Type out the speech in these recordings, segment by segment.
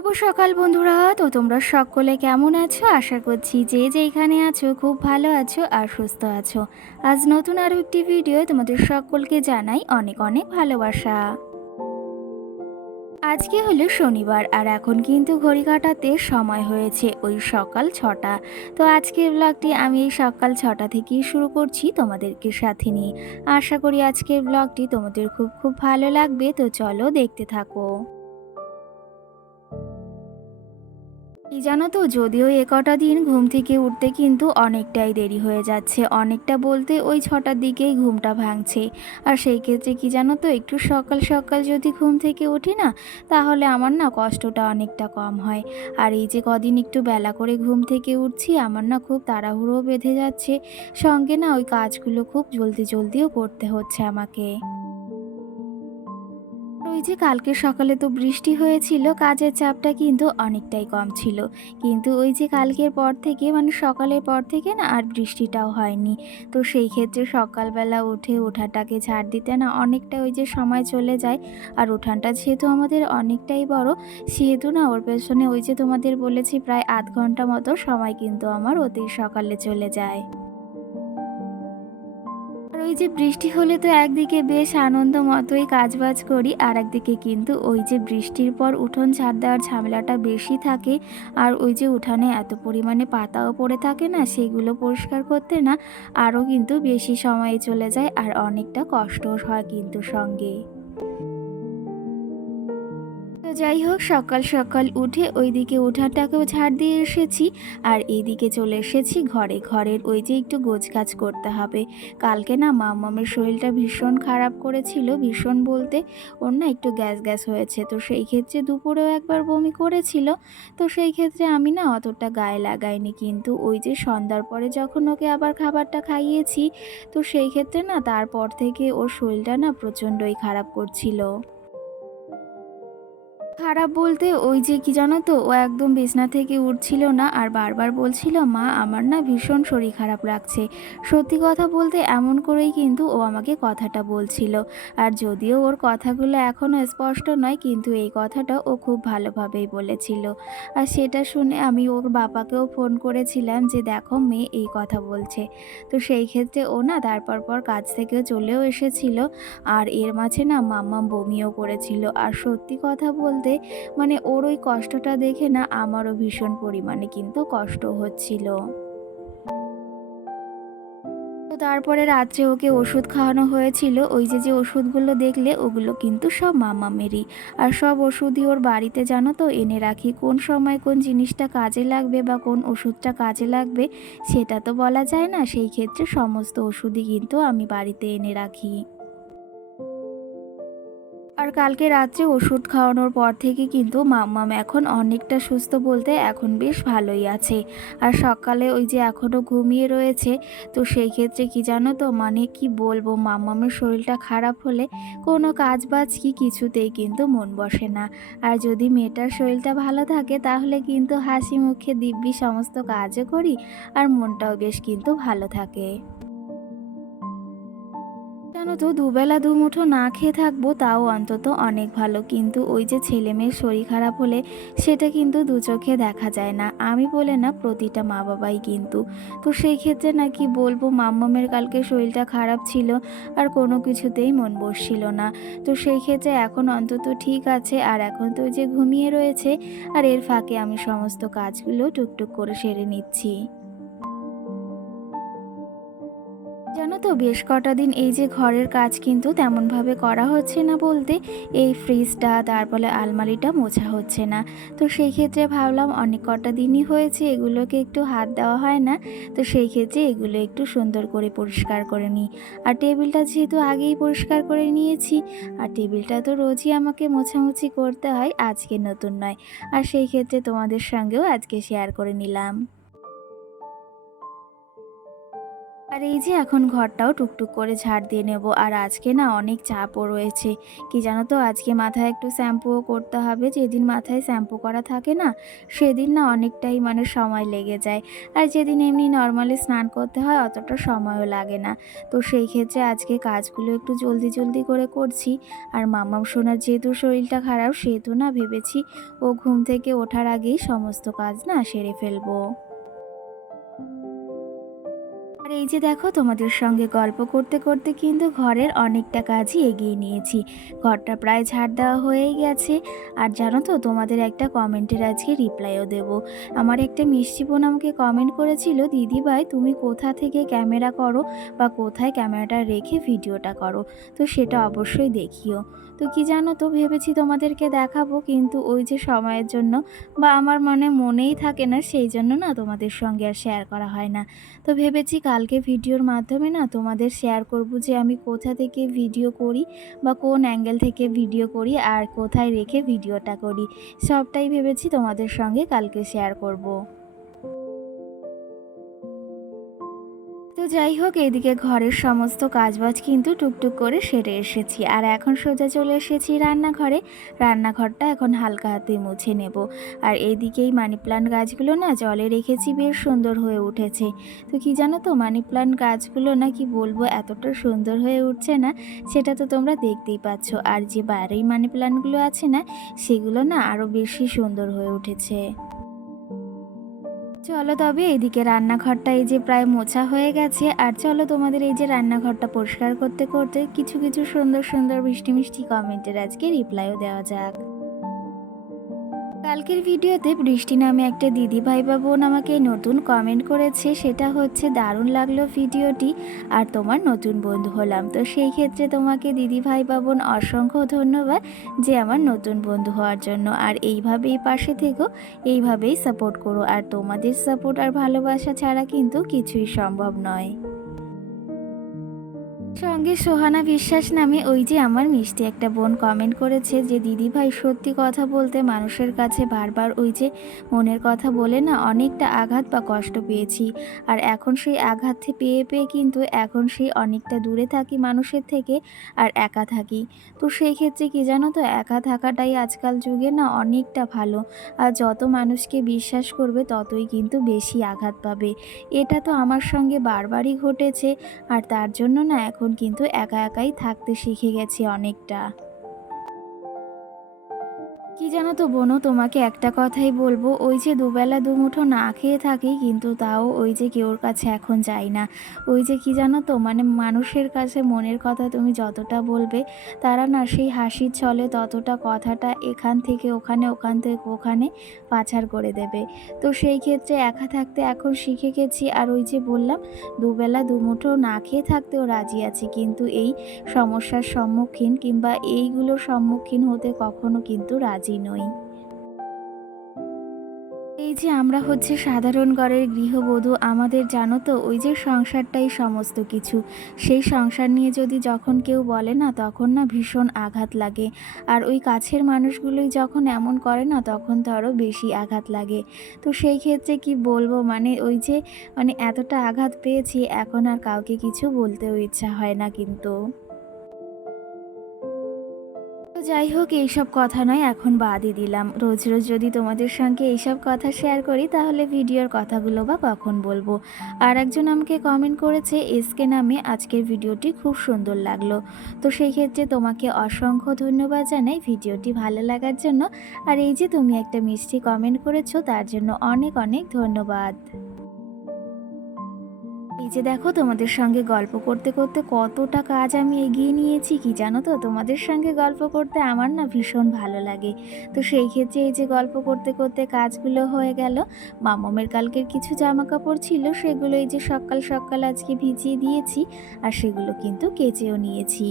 শুভ সকাল বন্ধুরা। তো তোমরা সকলে কেমন আছো? আশা করছি যে যেখানে আছো খুব ভালো আছো আর সুস্থ আছো। আজ নতুন আরও একটি ভিডিও তোমাদের সকলকে জানাই অনেক অনেক ভালোবাসা। আজকে হলো শনিবার আর এখন কিন্তু ঘড়ি কাটাতে সময় হয়েছে ওই সকাল 6টা। তো আজকের ব্লগটি আমি এই সকাল 6টা থেকেই শুরু করছি তোমাদেরকে সাথে নিয়ে। আশা করি আজকের ব্লগটি তোমাদের খুব খুব ভালো লাগবে। তো চলো দেখতে থাকো। কি জানো তো, যদিও কটা দিন ঘুম থেকে উঠতে কিন্তু অনেকটাই দেরি হয়ে যাচ্ছে, অনেকটা বলতে ওই 6টার দিকেই ঘুমটা ভাঙছে। আর সেই ক্ষেত্রে কি জানো তো, একটু সকাল সকাল যদি ঘুম থেকে উঠি না, তাহলে আমার না কষ্টটা অনেকটা কম হয়। আর এই যে কদিন একটু বেলা করে ঘুম থেকে উঠছি, আমার না খুব তাড়াহুড়ো বেঁধে যাচ্ছে, সঙ্গে না ওই কাজগুলো খুব জলদি জলদিও করতে হচ্ছে আমাকে। ওই যে কালকে সকালে তো বৃষ্টি হয়েছিল, কাজের চাপটা কিন্তু অনেকটাই কম ছিল। কিন্তু ওই যে কালকের পর থেকে মানে সকালের পর থেকে না আর বৃষ্টিটাও হয়নি। তো সেই ক্ষেত্রে সকালবেলা উঠে উঠানটাকে ঝাড় দিতে না অনেকটা ওই যে সময় চলে যায়। আর উঠানটা যেহেতু আমাদের অনেকটাই বড়, সেহেতু না ওর পেছনে ওই যে তোমাদের বলেছি প্রায় আধ ঘন্টা মতো সময় কিন্তু আমার ওতেই সকালে চলে যায়। আর ওই যে বৃষ্টি হলে তো একদিকে বেশ আনন্দ মতোই কাজবাজ করি, আর একদিকে কিন্তু ওই যে বৃষ্টির পর উঠোন ঝাড় দেওয়ার ঝামেলাটা বেশি থাকে। আর ওই যে উঠানে এত পরিমাণে পাতাও পড়ে থাকে না, সেগুলো পরিষ্কার করতে না আরও কিন্তু বেশি সময় চলে যায়, আর অনেকটা কষ্টও হয় কিন্তু সঙ্গে। তো যাই হোক, সকাল সকাল উঠে ওইদিকে উঠানটাকেও ঝাড় দিয়ে এসেছি, আর এইদিকে চলে এসেছি ঘরের ওই যে একটু গোছগাছ করতে হবে। কালকে না মাম্মামের শরীরটা ভীষণ খারাপ করেছিল, ভীষণ বলতে ওর না একটু গ্যাস গ্যাস হয়েছে। তো সেই ক্ষেত্রে দুপুরেও একবার বমি করেছিল। তো সেই ক্ষেত্রে আমি না অতটা গায়ে লাগাইনি, কিন্তু ওই যে সন্ধ্যার পরে যখন ওকে আবার খাবারটা খাইয়েছি, তো সেই ক্ষেত্রে না তারপর থেকে ওর শরীরটা না প্রচণ্ডই খারাপ করছিল। খারাপ বলতে ওই যে কি জানো তো, ও একদম বিছনা থেকে উঠছিল না, আর বারবার বলছিল মা আমার না ভীষণ শরীর খারাপ লাগছে। সত্যি কথা বলতে এমন করেই কিন্তু ও আমাকে কথাটা বলছিল। আর যদিও ওর কথাগুলো এখনও স্পষ্ট নয়, কিন্তু এই কথাটা ও খুব ভালোভাবেই বলেছিল। আর সেটা শুনে আমি ওর বাবাকেও ফোন করেছিলাম যে দেখো মেয়ে এই কথা বলছে। তো সেই ক্ষেত্রে ও না তারপর কাজ থেকে চলেও এসেছিল। আর এর মাঝে না মাম্মাম বমিও করেছিল। আর সত্যি কথা বলতে মানে ওর ওই কষ্টটা দেখে না আমারও ভীষণ পরিমাণে কিন্তু কষ্ট হচ্ছিল। তো তারপরে রাত্রে ওকে ওষুধ খাওয়ানো হয়েছিল। ওই যে ওষুধগুলো দেখলে ওগুলো কিন্তু সব মামামেরই। আর সব ওষুধই ওর বাড়িতে জানো তো এনে রাখি, কোন সময় কোন জিনিসটা কাজে লাগবে বা কোন ওষুধটা কাজে লাগবে সেটা তো বলা যায় না, সেই ক্ষেত্রে সমস্ত ওষুধই কিন্তু আমি বাড়িতে এনে রাখি। আর কালকে রাত্রে ওষুধ খাওয়ানোর পর থেকে কিন্তু মাম্মাম এখন অনেকটা সুস্থ, বলতে এখন বেশ ভালোই আছে। আর সকালে ওই যে এখনও ঘুমিয়ে রয়েছে। তো সেই ক্ষেত্রে কি জানো তো, মানে কি বলবো, মাম্মামের শরীরটা খারাপ হলে কোনো কাজ বাজ কি কিছুতেই কিন্তু মন বসে না। আর যদি মেয়েটার শরীরটা ভালো থাকে তাহলে কিন্তু হাসি মুখে দিব্যি সমস্ত কাজও করি, আর মনটাও বেশ কিন্তু ভালো থাকে। জানো তো, দুবেলা দুমুঠো না খেয়ে থাকবো তাও অন্তত অনেক ভালো, কিন্তু ওই যে ছেলে মেয়ের শরীর খারাপ হলে সেটা কিন্তু দু চোখে দেখা যায় না, আমি বলে না প্রতিটা মা বাবাই কিন্তু। তো সেই ক্ষেত্রে নাকি বলবো, মাম্মামের কালকে শরীরটা খারাপ ছিল, আর কোনো কিছুতেই মন বসছিল না। তো সেই ক্ষেত্রে এখন অন্তত ঠিক আছে, আর এখন তো ওই যে ঘুমিয়ে রয়েছে, আর এর ফাঁকে আমি সমস্ত কাজগুলো টুকটুক করে সেরে নিচ্ছি। জানো তো, বেশ কটা দিন এই যে ঘরের কাজ কিন্তু তেমনভাবে করা হচ্ছে না, বলতে এই ফ্রিজটা তারপরে আলমারিটা মোছা হচ্ছে না। তো সেই ক্ষেত্রে ভাবলাম অনেক কটা দিনই হয়েছে এগুলোকে একটু হাত দেওয়া হয় না, তো সেই ক্ষেত্রে এগুলো একটু সুন্দর করে পরিষ্কার করে নিই। আর টেবিলটা যেহেতু আগেই পরিষ্কার করে নিয়েছি, আর টেবিলটা তো রোজই আমাকে মোছামুছি করতে হয়, আজকে নতুন নয়। আর সেই ক্ষেত্রে তোমাদের সঙ্গেও আজকে শেয়ার করে নিলাম। আর এই যে এখন ঘরটাও টুকটুক করে ঝাড় দিয়ে নেব। আর আজকে না অনেক চাপও রয়েছে। কি জানো তো, আজকে মাথায় একটু শ্যাম্পুও করতে হবে। যেদিন মাথায় শ্যাম্পু করা থাকে না, সেদিন না অনেকটাই মানে সময় লেগে যায়। আর যেদিন এমনি নর্মালি স্নান করতে হয় অতটা সময়ও লাগে না। তো সেই ক্ষেত্রে আজকে কাজগুলো একটু জলদি জলদি করে করছি। আর মাম্মাম সোনার যেহেতু শরীরটা খারাপ, সেহেতু না ভেবেছি ও ঘুম থেকে ওঠার আগেই সমস্ত কাজ না সেরে ফেলবো। আর এই যে দেখো, তোমাদের সঙ্গে গল্প করতে করতে কিন্তু ঘরের অনেকটা কাজই এগিয়ে নিয়েছি। ঘরটা প্রায় ঝাড় দেওয়া হয়েই গেছে। আর জানো তো, তোমাদের একটা কমেন্টের আজকে রিপ্লাইও দেব। আমার একটা মিষ্টি বোন আমাকে কমেন্ট করেছিল, দিদি ভাই তুমি কোথা থেকে ক্যামেরা করো বা কোথায় ক্যামেরাটা রেখে ভিডিওটা করো, তো সেটা অবশ্যই দেখিও। তো কি জানো তো, ভেবেছি তোমাদেরকে দেখাবো, কিন্তু ওই যে সময়ের জন্য বা আমার মনেই থাকে না, সেই জন্য না তোমাদের সঙ্গে আর শেয়ার করা হয় না। তো ভেবেছি কালকে ভিডিওর মাধ্যমে না তোমাদের শেয়ার করব যে আমি কোথা থেকে ভিডিও করি বা কোন অ্যাঙ্গেল থেকে ভিডিও করি আর কোথায় রেখে ভিডিওটা করি, সবটাই ভেবেছি তোমাদের সঙ্গে কালকে শেয়ার করব। তো যাই হোক, এইদিকে ঘরের সমস্ত কাজবাজ কিন্তু টুকটুক করে সেরে এসেছি। আর এখন সোজা চলে এসেছি রান্নাঘরে। রান্নাঘরটা এখন হালকা হাতে মুছে নেব। আর এইদিকেই মানি প্লান্ট গাছগুলো না জলে রেখেছি, বেশ সুন্দর হয়ে উঠেছে। তো কি জানো তো, মানি প্লান্ট গাছগুলো না কি বলবো, এতটা সুন্দর হয়ে উঠছে না, সেটা তো তোমরা দেখতেই পাচ্ছ। আর যে বাইরের মানি প্লান্টগুলো আছে না, সেগুলো না আরও বেশি সুন্দর হয়ে উঠেছে। চলো তবে এদিকে রান্নাঘরটা এই যে প্রায় মোছা হয়ে গেছে। আর চলো তোমাদের এই যে রান্নাঘরটা পরিষ্কার করতে করতে কিছু কিছু সুন্দর সুন্দর মিষ্টি মিষ্টি কমেন্টের আজকে রিপ্লাইও দেওয়া যাক। কালকের ভিডিওতে বৃষ্টি নামে একটা দিদি ভাই বা বোন আমাকে নতুন কমেন্ট করেছে, সেটা হচ্ছে দারুণ লাগলো ভিডিওটি, আর তোমার নতুন বন্ধু হলাম। তো সেই ক্ষেত্রে তোমাকে দিদি ভাই বা বোন অসংখ্য ধন্যবাদ যে আমার নতুন বন্ধু হওয়ার জন্য। আর এইভাবেই পাশে থেকো, এইভাবেই সাপোর্ট করো। আর তোমাদের সাপোর্ট আর ভালোবাসা ছাড়া কিন্তু কিছুই সম্ভব নয়। সঙ্গে সোহানা বিশ্বাস নামে ওই যে আমার মিষ্টি একটা বোন কমেন্ট করেছে যে দিদি ভাই সত্যি কথা বলতে মানুষের কাছে বারবার ওই যে মনের কথা বলে না অনেকটা আঘাত বা কষ্ট পেয়েছি। আর এখন সেই আঘাত পেয়ে পেয়ে কিন্তু এখন সেই অনেকটা দূরে থাকি মানুষের থেকে, আর একা থাকি। তো সেই ক্ষেত্রে কি জানো তো, একা থাকাটাই আজকাল যুগে না অনেকটা ভালো। আর যত মানুষকে বিশ্বাস করবে ততই কিন্তু বেশি আঘাত পাবে। এটা তো আমার সঙ্গে বারবারই ঘটেছে। আর তার জন্য না এখন কিন্তু একা একাই থাকতে শিখে গেছি অনেকটা। কি জানো তো বোনও, তোমাকে একটা কথাই বলবো, ওই যে দুবেলা দুমুঠো না খেয়ে থাকি, কিন্তু তাও ওই যে কেউর কাছে এখন যাই না। ওই যে কি জানো তো, মানুষের কাছে মনের কথা তুমি যতটা বলবে, তারা না সেই হাসির ছলে ততটা কথাটা এখান থেকে ওখানে, ওখান থেকে ওখানে পাচার করে দেবে। তো সেই ক্ষেত্রে একা থাকতে এখন শিখে গেছি। আর ওই যে বললাম, দুবেলা দুমুঠো না খেয়ে থাকতেও রাজি আছি, কিন্তু এই সমস্যার সম্মুখীন কিংবা এইগুলোর সম্মুখীন হতে কখনো কিন্তু রাজি নই। এই যে আমরা হচ্ছে সাধারণ ঘরের গৃহবধূ, আমাদের জানো তো ওই যে সংসারটাই সমস্ত কিছু। সেই সংসার নিয়ে যদি যখন কেউ বলে না, তখন না ভীষণ আঘাত লাগে। আর ওই কাছের মানুষগুলোই যখন এমন করে না, তখন তো আরও বেশি আঘাত লাগে। তো সেই ক্ষেত্রে কি বলবো, ওই যে এতটা আঘাত পেয়েছি, এখন আর কাউকে কিছু বলতেও ইচ্ছা হয় না কিন্তু। তো যাই হোক, এইসব কথা নয়, এখন বাদই দিলাম। রোজ রোজ যদি তোমাদের সঙ্গে এইসব কথা শেয়ার করি, তাহলে ভিডিওর কথাগুলো বা কখন বলবো। আর একজন আমাকে কমেন্ট করেছে এসকে নামে, আজকের ভিডিওটি খুব সুন্দর লাগলো। তো সেই ক্ষেত্রে তোমাকে অসংখ্য ধন্যবাদ জানাই ভিডিওটি ভালো লাগার জন্য। আর এই যে তুমি একটা মিষ্টি কমেন্ট করেছো, তার জন্য অনেক অনেক ধন্যবাদ। এই যে দেখো, তোমাদের সঙ্গে গল্প করতে করতে কতটা কাজ আমি এগিয়ে নিয়েছি, কি জানো তো, তোমাদের সঙ্গে গল্প করতে আমার না ভীষণ ভালো লাগে। তো সেই ক্ষেত্রে এই যে গল্প করতে করতে কাজগুলো হয়ে গেল। মামমের কালকের কিছু জামা কাপড় ছিল, সেগুলো এই যে সকাল সকাল আজকে ভিজিয়ে দিয়েছি। আর সেগুলো কিন্তু কেচেও নিয়েছি।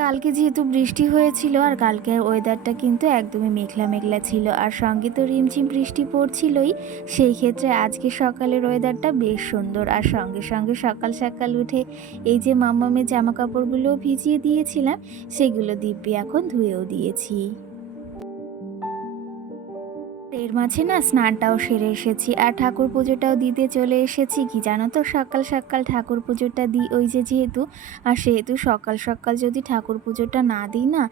কালকে যেহেতু বৃষ্টি হয়েছিল, আর কালকের ওয়েদারটা কিন্তু একদমই মেঘলা মেঘলা ছিল, আর সঙ্গে তো রিমঝিম বৃষ্টি পড়ছিলই। সেই ক্ষেত্রে আজকে সকালের ওয়েদারটা বেশ সুন্দর। আর সঙ্গে সঙ্গে সকাল সকাল উঠে এই যে মাম্মামের জামা কাপড়গুলো ভিজিয়ে দিয়েছিলাম, সেগুলো দিব্যি এখন ধুয়েও দিয়েছি। এর মাঝে না স্নানটাও সেরে এসেছি আর ঠাকুর পুজোটাও দিতে চলে এসেছি। কি জানো তো, সকাল সকাল ঠাকুর পুজোটা দিই ওই যে যেহেতু, আর সেহেতু সকাল সকাল যদি ঠাকুর পুজোটা না দিই না,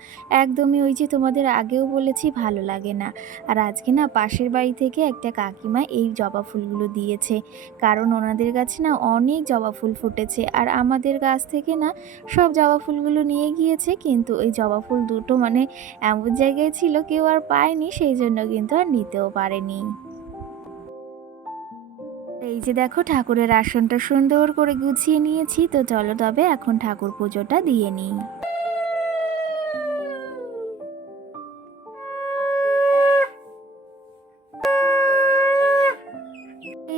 একদমই ওই যে তোমাদের আগেও বলেছি ভালো লাগে না। আর আজকে না পাশের বাড়ি থেকে একটা কাকিমা এই জবা ফুলগুলো দিয়েছে, কারণ ওনাদের গাছে না অনেক জবা ফুল ফুটেছে আর আমাদের গাছ থেকে না সব জবা ফুলগুলো নিয়ে গিয়েছে, কিন্তু ওই জবা ফুল দুটো মানে এমন জায়গায় ছিল কেউ আর পায়নি, সেই জন্য কিন্তু আর নিতেও পারেনি। এই যে দেখো ঠাকুরের আসনটা সুন্দর করে গুছিয়ে নিয়েছি, তো চলো তবে এখন ঠাকুর পুজোটা দিয়ে নিই।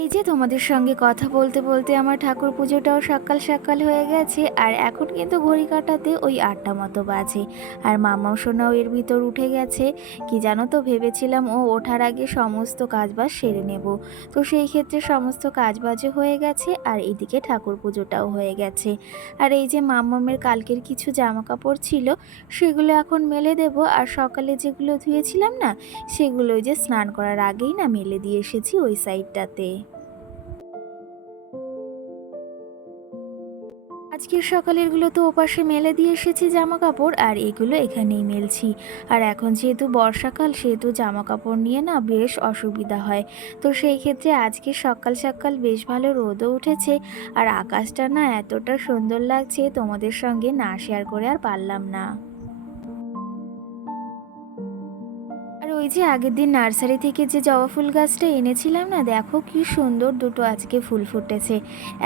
এই যে তোমাদের সঙ্গে কথা বলতে বলতে আমার ঠাকুর পুজোটাও সকাল সকাল হয়ে গেছে, আর এখন কিন্তু ঘড়ি কাটাতে ওই 8টা মতো বাজে। আর মাম্মাম সোনাও এর ভিতর উঠে গেছে। কি জানো তো, ভেবেছিলাম ও ওঠার আগে সমস্ত কাজবাজ সেরে নেব, তো সেই ক্ষেত্রে সমস্ত কাজবাজও হয়ে গেছে আর এদিকে ঠাকুর পুজোটাও হয়ে গেছে। আর এই যে মাম্মামের কালকের কিছু জামা কাপড় ছিল, সেগুলো এখন মেলে দেব। আর সকালে যেগুলো ধুয়েছিলাম না, সেগুলো ওই যে স্নান করার আগেই না মেলে দিয়ে এসেছি ওই সাইডটাতে। আজকের সকালেরগুলো তো ওপাশে মেলে দিয়ে এসেছি জামা কাপড়, আর এগুলো এখানেই মেলছি। আর এখন যেহেতু বর্ষাকাল, সেহেতু জামা কাপড় নিয়ে না বেশ অসুবিধা হয়, তো সেই ক্ষেত্রে আজকে সকাল সকাল বেশ ভালো রোদও উঠেছে। আর আকাশটা না এতটা সুন্দর লাগছে, তোমাদের সঙ্গে না শেয়ার করে আর পারলাম না। আর ওই যে আগের দিন নার্সারি থেকে যে জবা ফুল গাছটা এনেছিলাম না, দেখো কি সুন্দর দুটো আজকে ফুল ফুটেছে।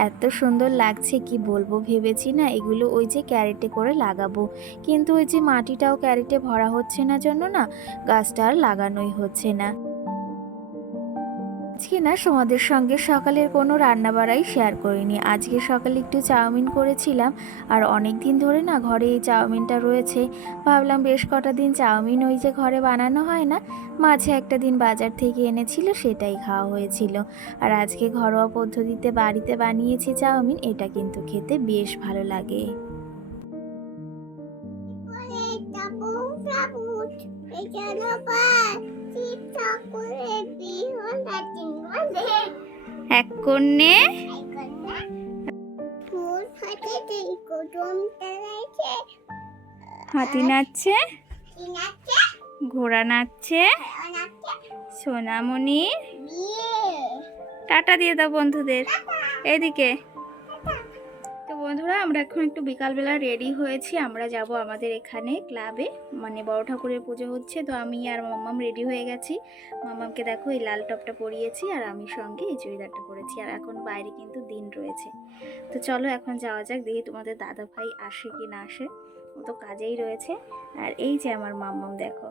এত সুন্দর লাগছে কি বলবো, ভেবেছি না এগুলো ওই যে ক্যারেটে করে লাগাবো, কিন্তু ওই যে মাটিটাও ক্যারেটে ভরা হচ্ছে না জন্য না গাছটা আর লাগানোই হচ্ছে না। আজকে না তোমাদের সঙ্গে সকালের কোনো রান্না বাড়াই শেয়ার করিনি। আজকে সকালে একটু চাউমিন করেছিলাম, আর অনেক দিন ধরে না ঘরে এই চাউমিনটা রয়েছে। ভাবলাম বেশ কটা দিন চাউমিন ওই যে ঘরে বানানো হয় না, মাঝে একটা দিন বাজার থেকে এনেছিল, সেটাই খাওয়া হয়েছিল। আর আজকে ঘরোয়া পদ্ধতিতে বাড়িতে বানিয়েছি চাউমিন, এটা কিন্তু খেতে বেশ ভালো লাগে। এক কন্যে হাতি নাচছে, ঘোড়া নাচছে, সোনামণি টাটা দিয়ে দাও বন্ধুদের, এদিকে। তো বন্ধুরা, আমরা এখন একটু বিকালবেলা রেডি হয়েছি, আমরা যাব আমাদের এখানে ক্লাবে, মানে বড় ঠাকুরের পুজো হচ্ছে, তো আমি আর মাম্মাম রেডি হয়ে গেছি। মাম্মামকে দেখো এই লাল টপটা পরিয়েছি, আর আমি সঙ্গে এই চুড়িদারটা পরেছি, আর এখন বাইরে কিন্তু দিন রয়েছে। তো চলো এখন যাওয়া যাক, দেখি তোমাদের দাদা ভাই আসে কি না আসে, ও তো কাজেই রয়েছে। আর এই যে আমার মাম্মাম দেখো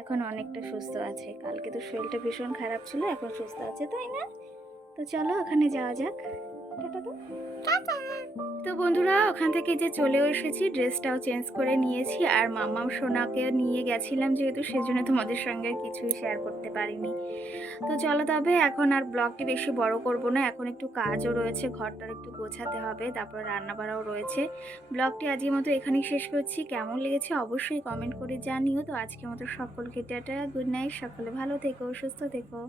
এখন অনেকটা সুস্থ আছে, কালকে তো শরীরটা ভীষণ খারাপ ছিল, এখন সুস্থ আছে, তাই না? তো চলো ওখানে যাওয়া যাক। টাটা দাও। তো বন্ধুরা, ওখান থেকে যে চলেও এসেছি, ড্রেসটাও চেঞ্জ করে নিয়েছি, আর মাম্মাম সোনাকে নিয়ে গেছিলাম যেহেতু, সেজন্য তোমাদের সঙ্গে আর কিছুই শেয়ার করতে পারিনি। তো চলো তবে এখন আর ব্লগটি বেশি বড় করব না, এখন একটু কাজও রয়েছে, ঘরটার একটু গোছাতে হবে, তারপর রান্না বাড়াও রয়েছে। ব্লগটি আজকের মতো এখানেই শেষ করছি, কেমন লেগেছে অবশ্যই কমেন্ট করে জানিও। তো আজকের মতো সকলকে টাটা, গুড নাইট, সকলে ভালো থেকো, সুস্থ থেকো।